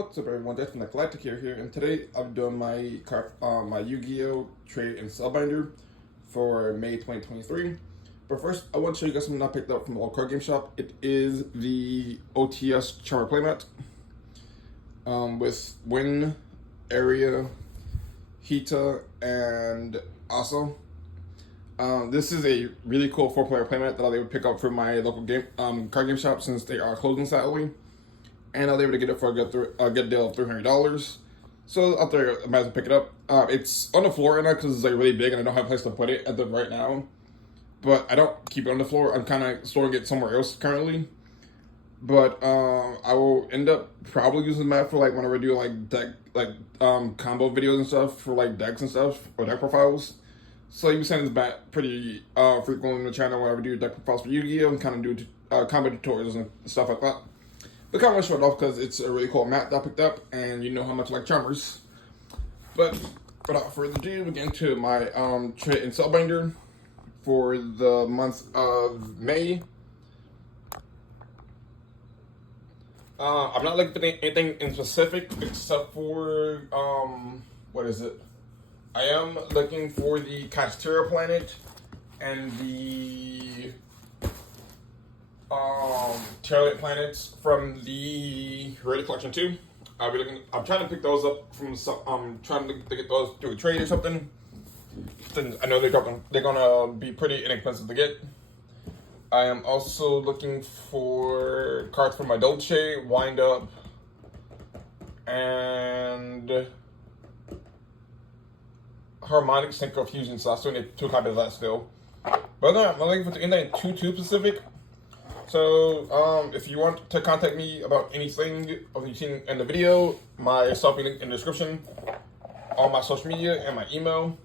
What's up, everyone? Jaxx Finn Galactic here, and today I'm doing my my Yu-Gi-Oh trade and sell binder for May 2023. But first, I want to show you guys something I picked up from the old card game shop. It is the OTS Charmer playmat with Win, Area, Hita, and also. This is a really cool 4-player playmat that I was able to pick up from my local game card game shop since they are closing sadly. And I was able to get it for a good deal of $300. So out there, I might as well pick it up. It's on the floor right now because it's like really big and I don't have a place to put it at the right now. But I don't keep it on the floor. I'm kind of storing it somewhere else currently. But I will end up probably using that for like whenever I do combo videos and stuff for like decks and stuff or deck profiles. So you can send this back pretty frequently on the channel whenever I do deck profiles for Yu-Gi-Oh and kind of do combo tutorials and stuff like that. The kind of showed off because it's a really cool mat that I picked up, and you know how much I like Charmers. But without further ado, we get into my trade and sell binder for the month of May. I'm not looking for anything in specific except for what is it? I am looking for the Casteria planet and the Terralite planets from the Heredity Collection 2. I'm trying to pick those up from some. Trying to get those through a trade or something. Then I know they're gonna be pretty inexpensive to get. I am also looking for cards from my Dolce, Wind Up, and Harmonic Synchro Fusion. So I still need 2 copies of that still. But I'm not looking for anything too specific. So, if you want to contact me about anything of you've seen in the video, my stuff will be linked in the description, all my social media and my email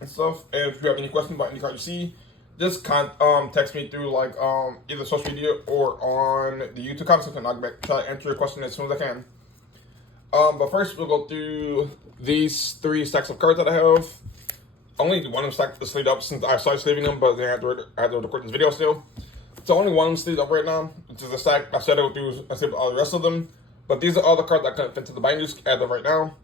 and stuff. And if you have any questions about any card you see, just text me through like either social media or on the YouTube comment section. I'll try to answer your question as soon as I can. But first, we'll go through these 3 stacks of cards that I have. Only one of them stacked is sleeved up since I started sleeving them, but then I had to record this video still. So only one sleeved up right now, which is a stack. I said I would do all the rest of them. But these are all the cards that couldn't fit to the binders as of right now.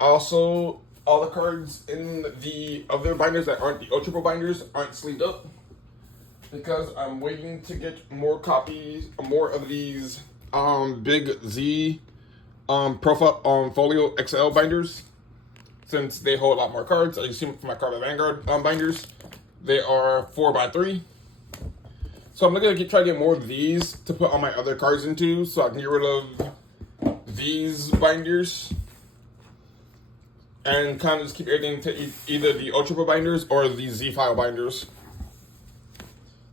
Also, all the cards in the other binders that aren't the Ultra Pro binders aren't sleeved up. Because I'm waiting to get more copies, more of these Big Z Profile Folio XL binders. Since they hold a lot more cards. As you see from my Card by Vanguard binders, they are 4x3. So I'm looking to try to get more of these to put all my other cards into so I can get rid of these binders. And kind of just keep everything to either the Ultra Pro binders or the Z-File binders.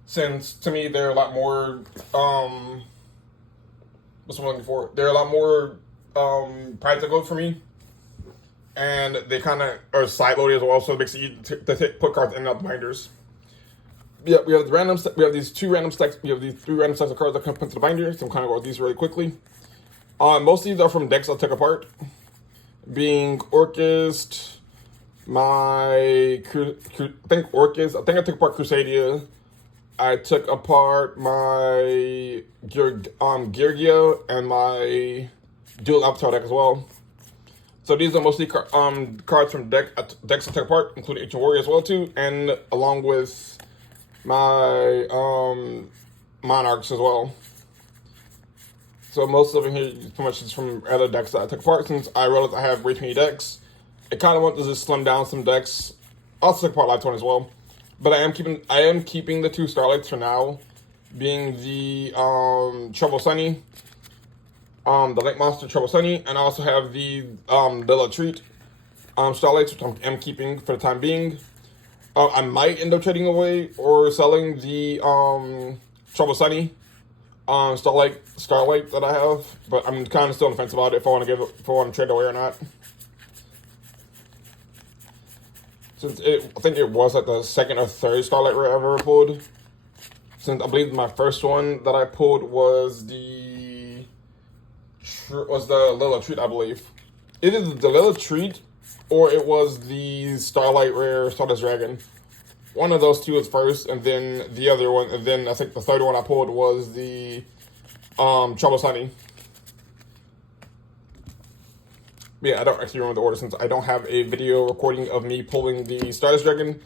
Since, to me, they're a lot more, what's what I'm looking for? They're a lot more practical for me. And they kind of are side-loaded as well, so it makes it easy to put cards in and out the binders. Yeah, we have these 2 random stacks. We have these 3 random stacks of cards that come into the binder. So I'm kind of going through these really quickly. Most of these are from decks I took apart, being Orchist, I think I took apart Crusadia. I took apart my Yugioh and my Dual Avatar deck as well. So these are mostly cards from decks I took apart, including Ancient Warrior as well too, and along with my Monarchs as well. So most of them here pretty much is from other decks that I took apart since I realized I have way too many decks. I kind of want to just slim down some decks. I also took apart Live 20 as well. But I am keeping the 2 Starlights for now, being the Trouble Sunny, the Lake Monster Trouble Sunny, and I also have the Lilla Treat Starlights, which I am keeping for the time being. I might end up trading away or selling the Trouble Sunny Starlight that I have, but I'm kind of still on the fence about it if I want to trade away or not. Since I think it was like the 2nd or 3rd Starlight Rare I ever pulled. Since I believe my first one that I pulled was the Lilla Treat, I believe. Either the Lilla Treat or it was the Starlight Rare Stardust Dragon. One of those 2 was first, and then the other one, and then I think the 3rd one I pulled was the Trouble Sunny. Yeah, I don't actually remember the order since I don't have a video recording of me pulling the Stardust Dragon.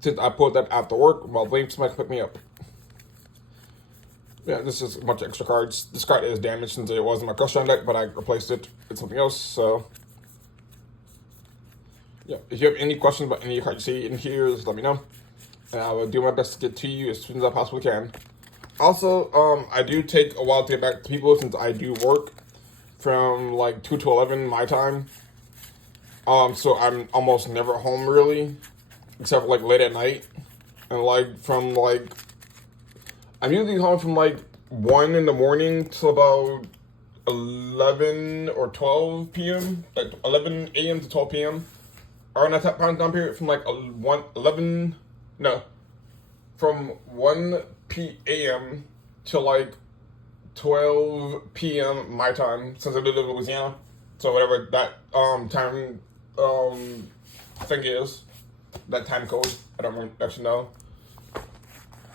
Since I pulled that after work while waiting for somebody to pick me up. Yeah, this is a bunch of extra cards. This card is damaged since it was in my custom deck, but I replaced it with something else, so... Yeah, if you have any questions about any card you see in here, just let me know. And I will do my best to get to you as soon as I possibly can. Also, I do take a while to get back to people since I do work from like 2 to 11 my time. So I'm almost never home really, except for like late at night. And like from like, I'm usually home from like 1 in the morning till about 11 or 12 p.m. Like 11 a.m. to 12 p.m. Or in that time period from like 1 p.m. to like 12 p.m. my time, since I live in Louisiana. So whatever that time thing is, that time code, I don't actually know.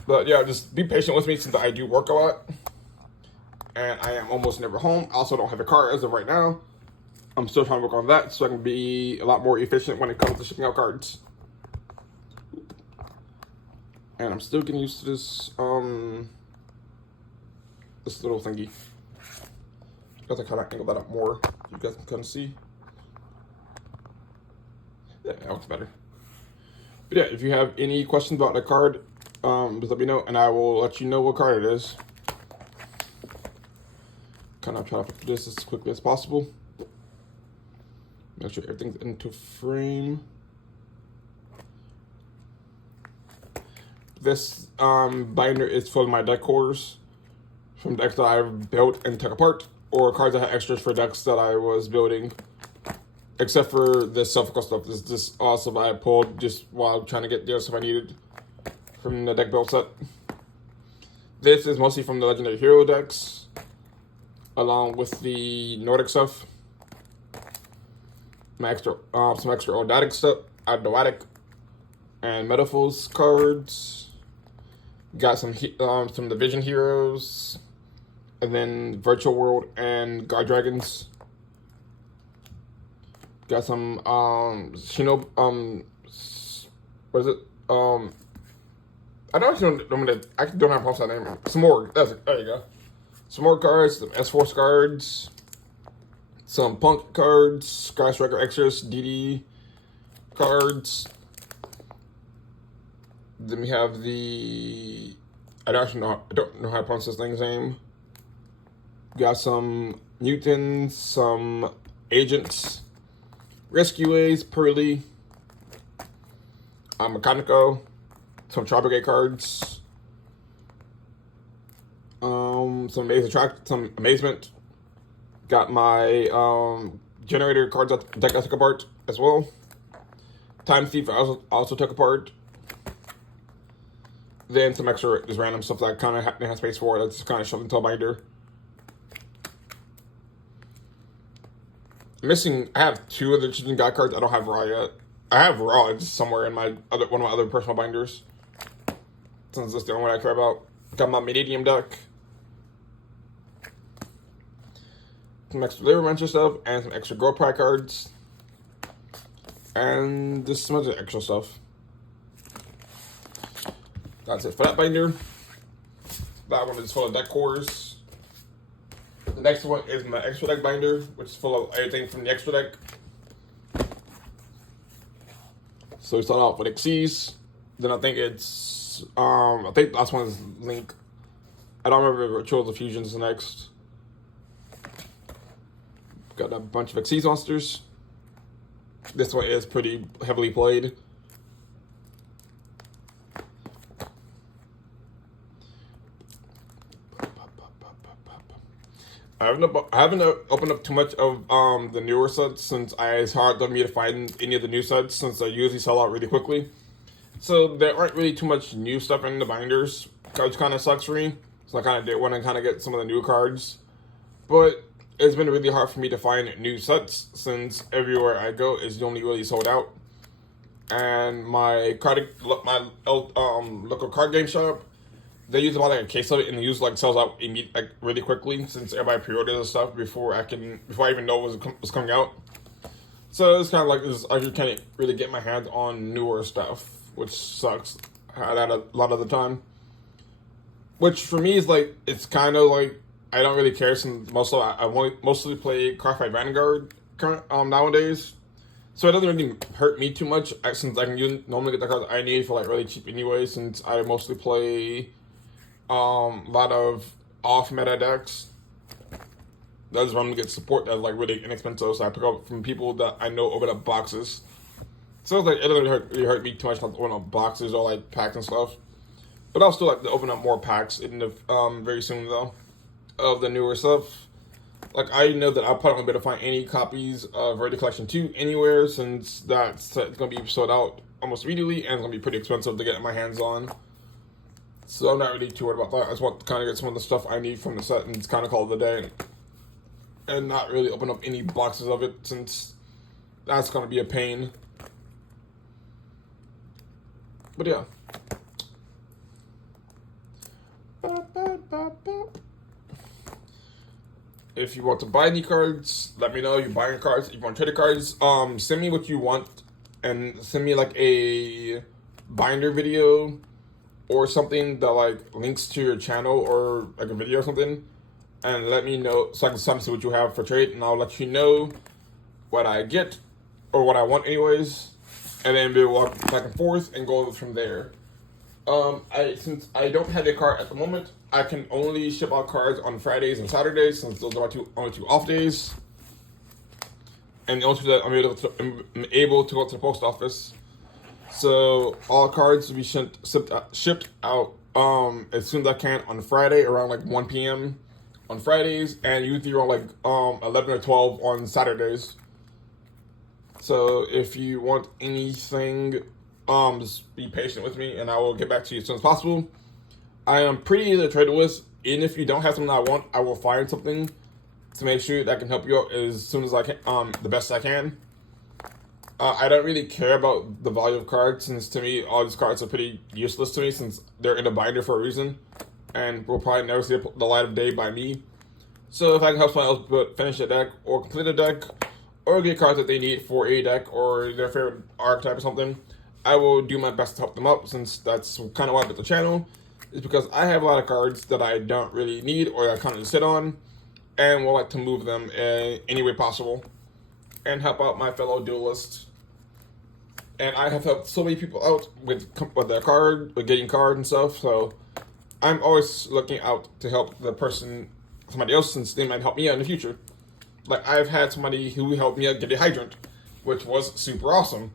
But yeah, just be patient with me since I do work a lot. And I am almost never home. I also don't have a car as of right now. I'm still trying to work on that so I can be a lot more efficient when it comes to shipping out cards. And I'm still getting used to this this little thingy. I have to kind of angle that up more. You guys can kind of see. Yeah, that looks better. But yeah, if you have any questions about the card, just let me know and I will let you know what card it is. Kind of try to put this as quickly as possible. Make sure everything's into frame. This binder is full of my deck cores from decks that I've built and took apart, or cards that had extras for decks that I was building. Except for this self-equal stuff. This also I pulled just while trying to get the other stuff I needed from the deck build set. This is mostly from the Legendary Hero decks, along with the Nordic stuff. My extra, some extra Odadic stuff, Odadic and Metaphors cards. Got some Division Heroes, and then Virtual World and God Dragons. Got some Shino, what is it? I don't actually don't have a that name. Some more. There you go. Some more cards, some S-Force cards. Some Punk cards, Sky Striker Extras, DD cards. Then we have the... I don't know how to pronounce this thing's name. Got some Mutants, some Agents, Rescuers, Pearly, Mechanico, some Trial Brigade cards, some Amazement. Got my generator cards that deck I took apart as well. Time Thief I also took apart. Then some extra just random stuff that I kind of have space for. That's kind of shoved into a binder. I have 2 of the Chosen God cards. I don't have Raw yet. I have Raw just somewhere in one of my other personal binders. Since that's the only one I care about. Got my Medium deck. Some extra Labor Mentor stuff, and some extra Girl Pride cards. And just some other extra stuff. That's it for that binder. That one is full of deck cores. The next one is my extra deck binder, which is full of everything from the extra deck. So we start off with Xyz. Then I think it's, I think the last one is Link. I don't remember if Rituals of Fusion is next. Got a bunch of Xyz monsters. This one is pretty heavily played. I haven't opened up too much of the newer sets since it's hard for me to find any of the new sets since they usually sell out really quickly. So there aren't really too much new stuff in the binders, which kind of sucks for me. So I kind of did want to kind of get some of the new cards. But it's been really hard for me to find new sets since everywhere I go is only really sold out. And my local card game shop, they use about like a case of it, and they use like sells out really quickly since everybody pre-orders the stuff before I even know what was coming out. So it's kind of like this. I just can't really get my hands on newer stuff, which sucks. That a lot of the time. Which for me is like it's kind of like I don't really care since mostly play Cardfight Vanguard nowadays. So it doesn't really hurt me too much since I can normally get the cards I need for like really cheap anyway. Since I mostly play a lot of off meta decks. That's where I'm gonna get support that's like really inexpensive. So I pick up from people that I know open up boxes. So it's like it doesn't really hurt me too much not to open up boxes or like packs and stuff. But I'll still like to open up more packs in the very soon though of the newer stuff. Like I know that I'll probably be able to find any copies of Rarity Collection 2 anywhere since that's gonna be sold out almost immediately and it's gonna be pretty expensive to get my hands on. So I'm not really too worried about that. I just want to kind of get some of the stuff I need from the set and it's kind of call it a day. And not really open up any boxes of it since that's gonna be a pain. But yeah. If you want to buy any cards, let me know. You're buying cards. If you want to trade the cards, send me what you want and send me like a binder video or something that like links to your channel or like a video or something, and let me know so I can see what you have for trade, and I'll let you know what I get or what I want anyways, and then we'll walk back and forth and go from there. Since I don't have a card at the moment, I can only ship out cards on Fridays and Saturdays since those are my only two off days. And also that I'm able to go to the post office. So all cards will be shipped out as soon as I can on Friday around like 1 p.m. on Fridays and usually around like 11 or 12 on Saturdays. So if you want anything, just be patient with me and I will get back to you as soon as possible. I am pretty easy to trade with, and if you don't have something I want, I will find something to make sure that I can help you out as soon as I can, the best I can. I don't really care about the value of cards since to me all these cards are pretty useless to me since they're in a binder for a reason and will probably never see the light of day by me. So if I can help someone else finish a deck or complete a deck or get cards that they need for a deck or their favorite archetype or something, I will do my best to help them out since that's kind of why I built the channel. Is because I have a lot of cards that I don't really need or I kind of sit on and would like to move them in any way possible and help out my fellow duelists. And I have helped so many people out with their card, with getting cards and stuff, so I'm always looking out to help somebody else since they might help me out in the future. Like I've had somebody who helped me out get a hydrant, which was super awesome.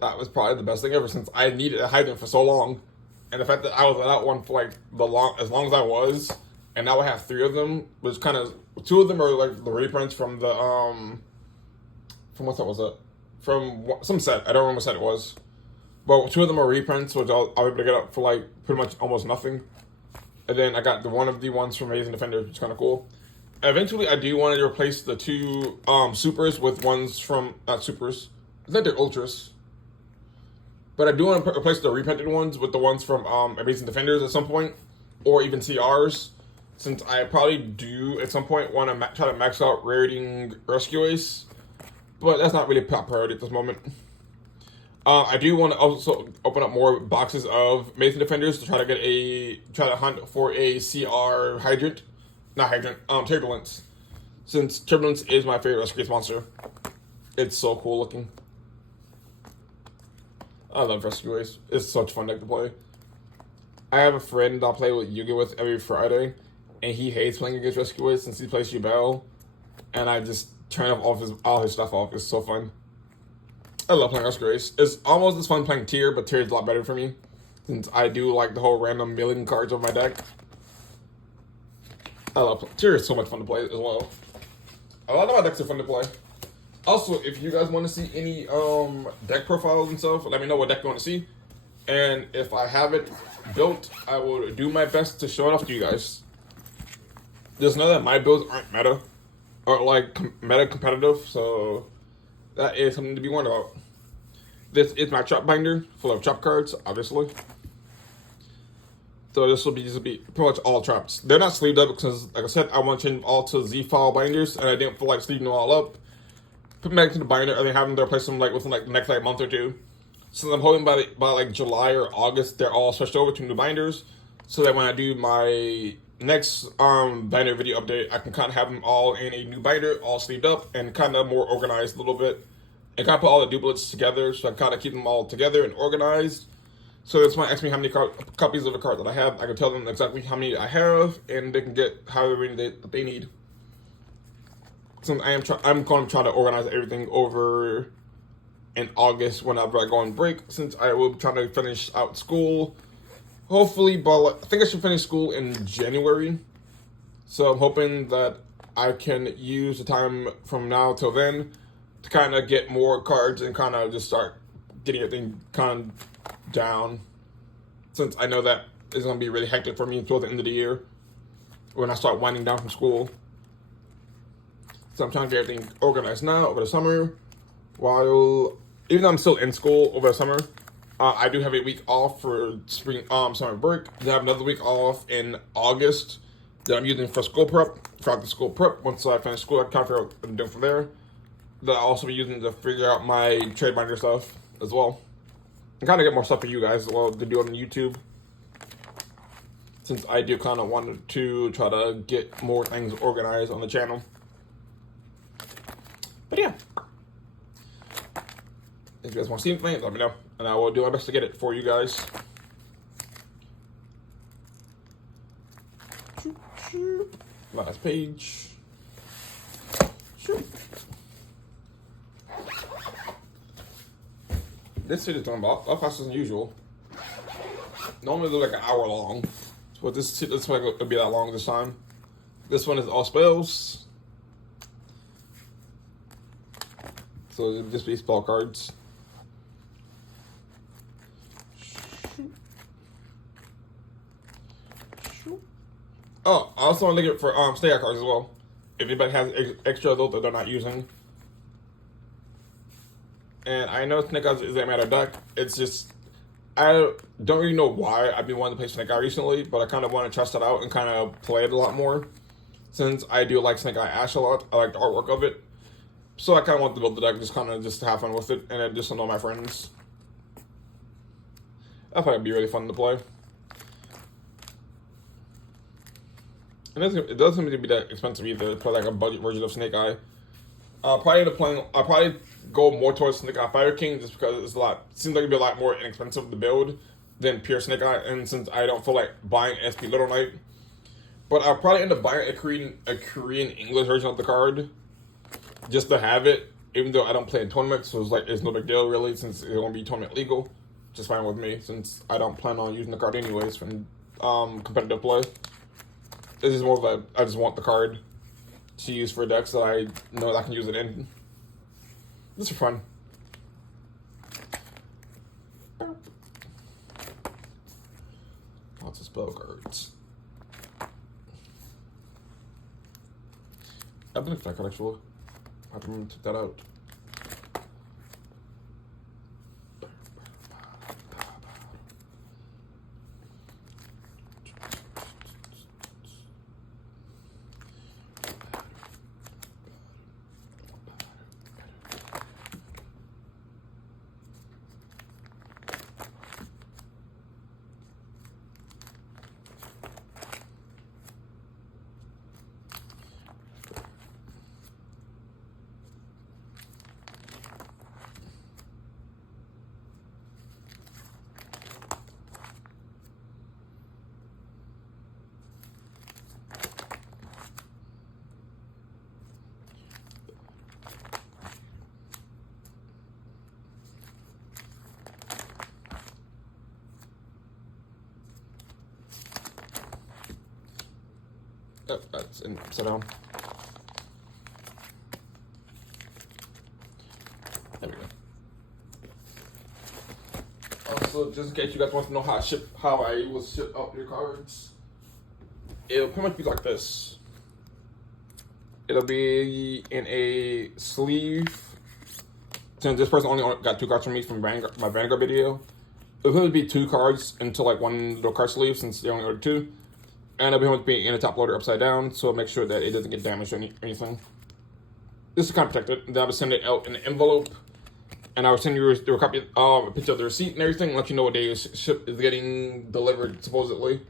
That was probably the best thing ever since I needed a hydrant for so long. And the fact that I was without one for like as long as I was, and now I have 3 of them, which kind of 2 of them are like the reprints from the from what set was it? From some set. I don't remember what set it was. But 2 of them are reprints, which I'll be able to get up for like pretty much almost nothing. And then I got one of the ones from Amazing Defenders, which is kind of cool. Eventually, I do want to replace the 2 supers with ones from not supers. I think they're ultras. But I do want to replace the reprinted ones with the ones from Amazing Defenders at some point, or even CRs, since I probably do at some point want to try to max out Rarity Rescue Ace, but that's not really top priority at this moment. I do want to also open up more boxes of Amazing Defenders to try to hunt for a CR Turbulence, since Turbulence is my favorite Rescue Ace monster. It's so cool looking. I love Rescue Ace. It's such fun deck to play. I have a friend I play with Yugioh with every Friday, and he hates playing against Rescue Ace since he plays Slidell, and I just turn all his stuff off. It's so fun. I love playing Rescue Ace. It's almost as fun playing Tier, but Tier is a lot better for me since I do like the whole random milling cards of my deck. I love Tier is so much fun to play as well. A lot of my decks are fun to play. Also, if you guys want to see any deck profiles and stuff, let me know what deck you want to see. And if I have it built, I will do my best to show it off to you guys. Just know that my builds aren't meta or like meta competitive, so that is something to be warned about. This is my chop binder full of chop cards, obviously. So this will be pretty much all traps. They're not sleeved up because, like I said, I want to change them all to Z-file binders, and I didn't feel like sleeving them all up. Put them back into the binder, and then have them to replace them like within like the next like month or two. Since I'm hoping by like July or August, they're all switched over to new binders, so that when I do my next binder video update, I can kind of have them all in a new binder, all sleeved up, and kind of more organized a little bit. And kind of put all the duplicates together, so I kind of keep them all together and organized. So this might ask me how many copies of the card that I have. I can tell them exactly how many I have, and they can get however many they need. Since I'm going to try to organize everything over in August whenever I go on break, since I will try to finish out school. Hopefully, but I think I should finish school in January. So I'm hoping that I can use the time from now till then to kind of get more cards and kind of just start getting everything kind of down. Since I know that it's going to be really hectic for me until the end of the year when I start winding down from school. So I'm trying to get everything organized now over the summer. While, even though I'm still in school over the summer, I do have a week off for summer break. I have another week off in August that I'm using for school prep, for after school prep. Once I finish school, I can figure out what I'm doing from there. That I'll also be using to figure out my trade binder stuff as well. And kind of get more stuff for you guys as well to do on YouTube. Since I do kind of want to try to get more things organized on the channel. But yeah. If you guys want to see anything, let me know. And I will do my best to get it for you guys. Last page. This shit is done a lot faster than usual. Normally they're like an hour long. But this one will be that long this time. This one is all spells. So it'll just be spell cards. Oh, I also want to look at for snake eye cards as well. If anybody has extra of those that they're not using. And I know Snake Eyes is a matter deck. It's just, I don't really know why I've been wanting to play Snake Eye recently, but I kind of want to test it out and kind of play it a lot more. Since I do like Snake Eye Ash a lot, I like the artwork of it. So I kind of want to build the deck, just kind of just to have fun with it, and then just to know my friends. That'd probably be really fun to play. And it doesn't seem to be that expensive either to play like a budget version of Snake Eye. I'll probably go more towards Snake Eye Fire King just because it's seems like it'd be a lot more inexpensive to build than pure Snake Eye, and since I don't feel like buying SP Little Knight. But I'll probably end up buying a Korean English version of the card just to have it, even though I don't play in tournaments, so it's no big deal really, since it won't be tournament legal. Just fine with me, since I don't plan on using the card anyways from competitive play. This is more of I just want the card to use for decks that I know that I can use it in. This is fun. Lots of spell cards. I believe that card actually. I have to take that out. Oh, that's upside down. There we go. Also, just in case you guys want to know how I will ship out your cards, it'll pretty much be like this. It'll be in a sleeve. Since this person only got 2 cards from me from my Vanguard video, it'll probably be 2 cards into like one little card sleeve since they only ordered 2. And it'll be in a top loader upside down, so make sure that it doesn't get damaged or anything. This is kind of protected. Then I would send it out in an envelope, and I would send you a copy, a picture of the receipt and everything, and let you know what day ship is getting delivered supposedly.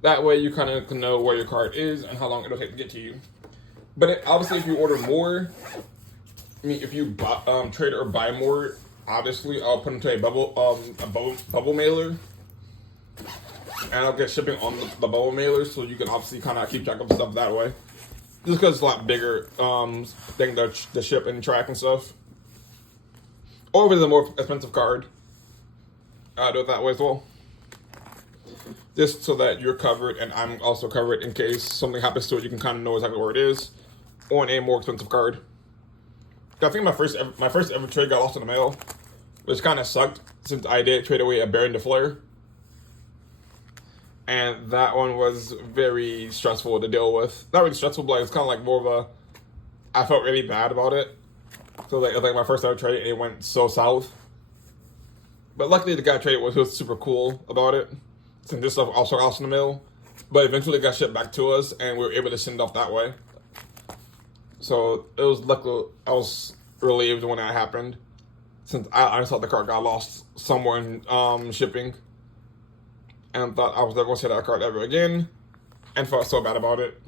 That way you kind of can know where your card is and how long it'll take to get to you. But obviously, if you order more, I mean, if you trade or buy more, obviously I'll put into a bubble mailer. And I'll get shipping on the bubble mailer, so you can obviously kind of keep track of stuff that way. Just because it's a lot bigger thing to ship and track and stuff. Or if it's a more expensive card, I'll do it that way as well. Just so that you're covered and I'm also covered in case something happens to it. You can kind of know exactly where it is on a more expensive card. I think my first ever trade got lost in the mail, which kind of sucked since I did trade away a Baron de Flare. And that one was very stressful to deal with. Not really stressful, but it's kind of like more of a... I felt really bad about it. So like, it was like my first ever trade, and it went so south. But luckily, the guy I traded with was super cool about it. Since this stuff also got lost in the mail. But eventually, it got shipped back to us, and we were able to send it off that way. So it was luckily... I was relieved when that happened. Since I thought the card got lost somewhere in shipping. And thought I was never going to see that card ever again. And felt so bad about it.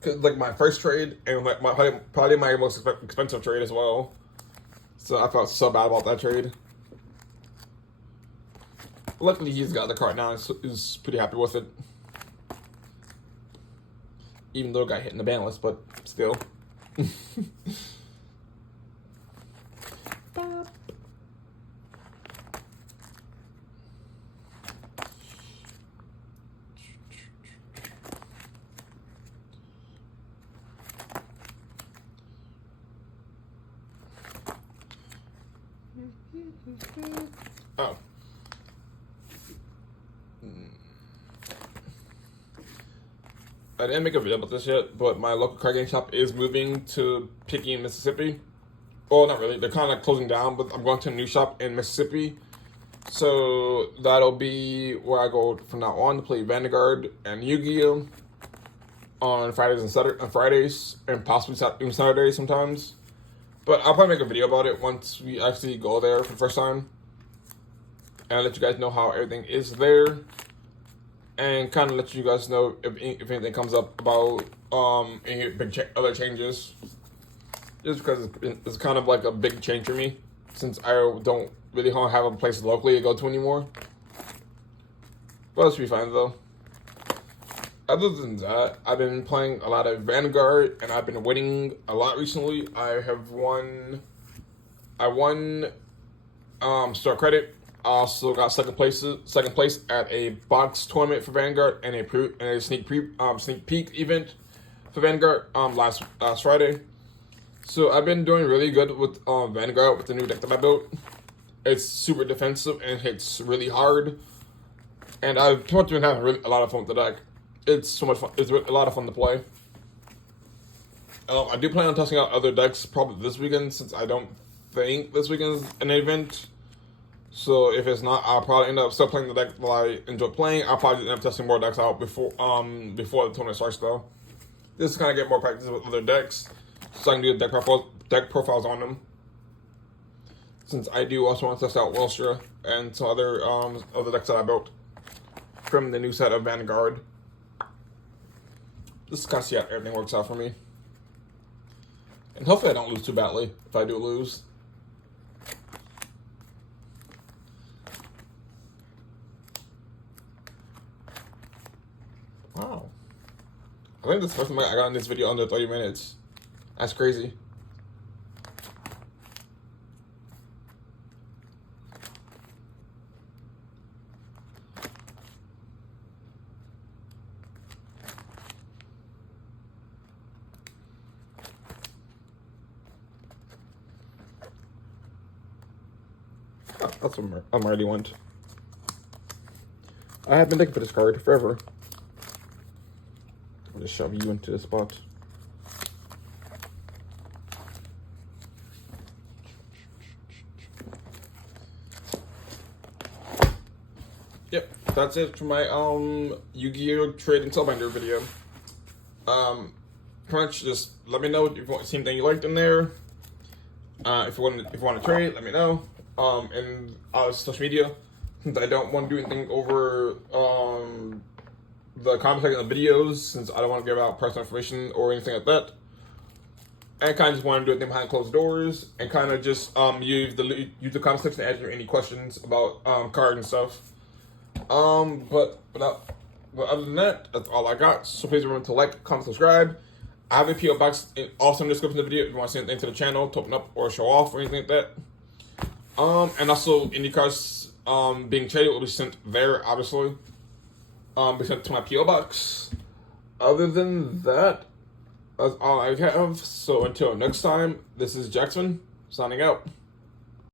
Cause like my first trade, and like probably my most expensive trade as well. So I felt so bad about that trade. Luckily he's got the card now, and he's pretty happy with it. Even though it got hit in the ban list, but still. Oh. I didn't make a video about this yet, but my local card game shop is moving to Pickey, Mississippi. Well, not really. They're kind of closing down, but I'm going to a new shop in Mississippi. So that'll be where I go from now on to play Vanguard and Yu-Gi-Oh! On Fridays and possibly even Saturdays sometimes. But I'll probably make a video about it once we actually go there for the first time. And I'll let you guys know how everything is there. And kind of let you guys know if anything comes up about any big other changes. Just because it's kind of like a big change for me. Since I don't really have a place locally to go to anymore. But it should be fine though. Other than that, I've been playing a lot of Vanguard, and I've been winning a lot recently. I won Store Credit. I also got second place at a box tournament for Vanguard and a sneak peek event for Vanguard last Friday. So I've been doing really good with Vanguard with the new deck that I built. It's super defensive and hits really hard, and I've been having a lot of fun with the deck. It's so much fun. It's a lot of fun to play. I do plan on testing out other decks probably this weekend, since I don't think this weekend is an event. So if it's not, I'll probably end up still playing the deck that I enjoy playing. I'll probably end up testing more decks out before the tournament starts though. Just to kind of get more practice with other decks, so I can do deck profiles on them. Since I do also want to test out Welstra and some other decks that I built from the new set of Vanguard. Just to kind of see how everything works out for me. And hopefully I don't lose too badly if I do lose. Wow. I think that's the first time I got in this video under 30 minutes. That's crazy. Oh, that's what I already went. I have been looking for this card forever. I'll just shove you into the spot. that's it for my Yu-Gi-Oh trade and spellbinder video. Pretty much just let me know if you want to see anything you liked in there. If you want to trade, let me know. And social media, since I don't want to do anything over the comment section of the videos, since I don't want to give out personal information or anything like that. And kind of just want to do anything behind closed doors, and kind of just use the comment section to answer any questions about cards and stuff. But other than that, that's all I got. So please remember to like, comment, subscribe. I have a PO box also in the description of the video if you want to send anything to the channel, to open up or show off or anything like that. And also any cards being traded will be sent there, obviously. Be sent to my PO box. Other than that, that's all I have. So until next time, this is Jaxx Finn signing out.